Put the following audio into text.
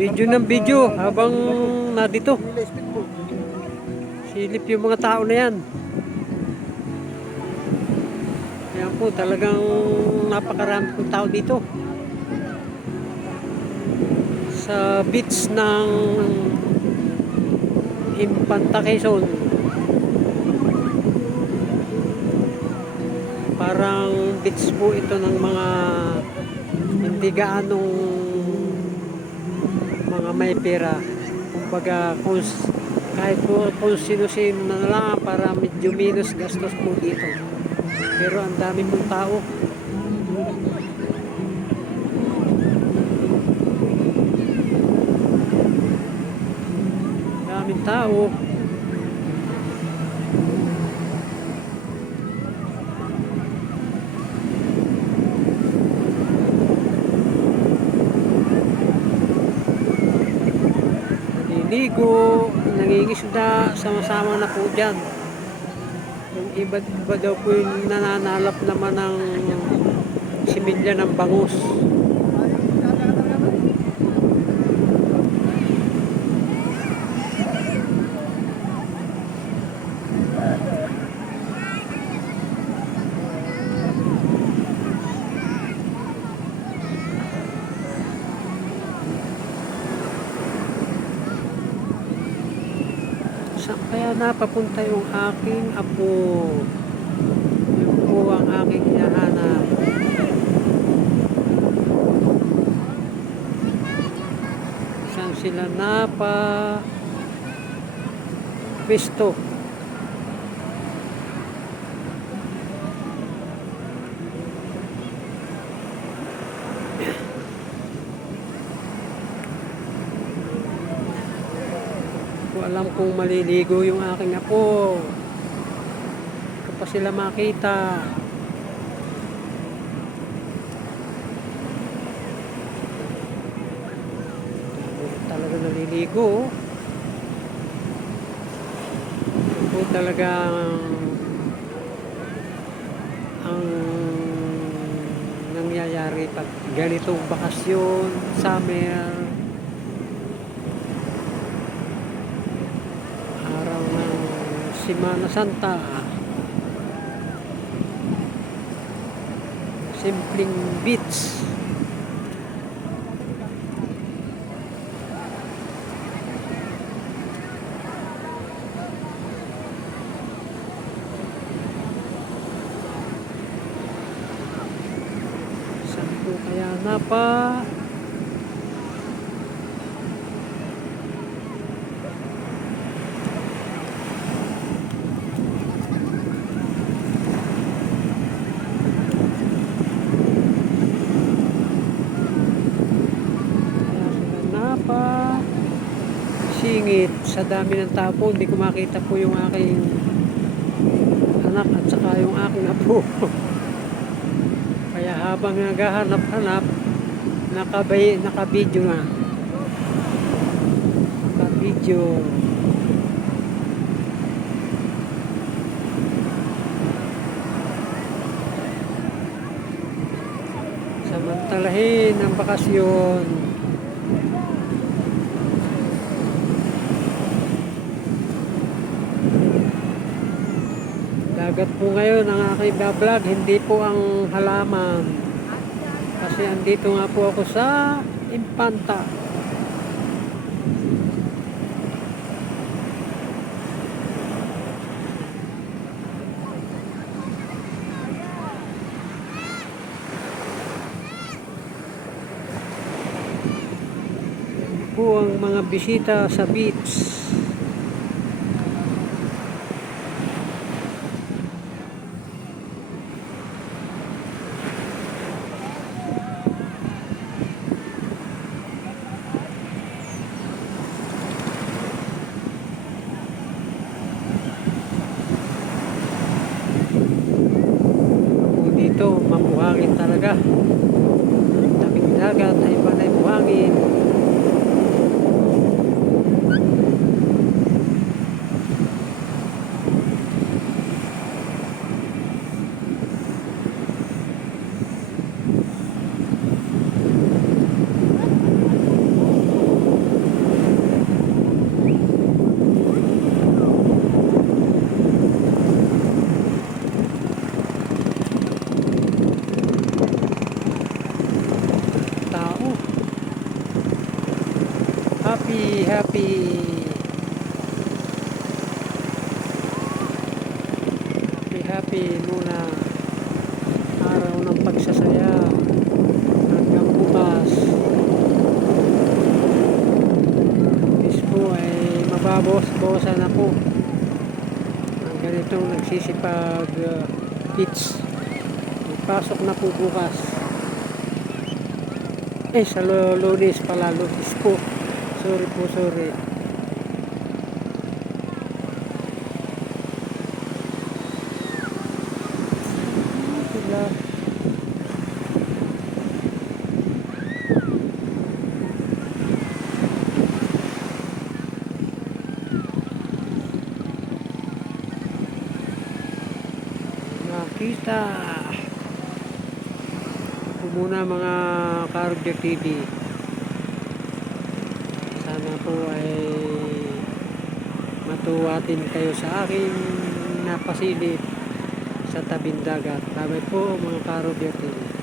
Video ng video habang nadito. Silip yung mga tao na yan. Ayan po, talagang napakarami pong tao dito. Sa beach ng Infanta Quezon. Parang beach po ito ng mga hindi gaanong mga may pera. Kumbaga, kahit po kung sino-sino na lang para medyo minus gastos po dito. Pero ang dami mong tao. Daming tao. Naliligo, nangingisda, sama-sama na po dyan. Yung iba daw po yung nananalap naman ng similya ng bangus. Saan kaya napapunta yung aking apo? Yun po ang aking hinahanap. Saan sila pwesto? Alam kong maliligo yung aking apo. Hindi ko pa sila makita. Talaga naliligo. Ito po talagang ang nangyayari pag ganitong bakasyon, summer, araw ng Semana Santa. Simpleng beach. Saan po kaya singit sa dami ng tao po. Hindi ko makita po yung aking anak at saka yung aking apo. Kaya habang naghahanap-hanap, naka-video na. Naka-video. Samantalahin ang bakasyon. Dagat po ngayon ang aking vlog, hindi po ang halaman. Kasi andito nga po ako sa Infanta. Po ang mga bisita sa beach. Dito mabuhangin talaga. Tabing dagat ay panay buhangin. Happy, happy, happy, happy muna araw ng pagsasaya hanggang bukas. Is po ay mababawas-bawasan na po ang ganitong nagsisipag pitch. Pasok na po bukas. Sa Lunes pala, Lunes po. Sorry po, sorry. Sila. Nakita. Ito muna mga Cardia TV. Sana po ay matuwatin kayo sa aking napasilip sa tabing dagat. Bye po mga Cardia TV.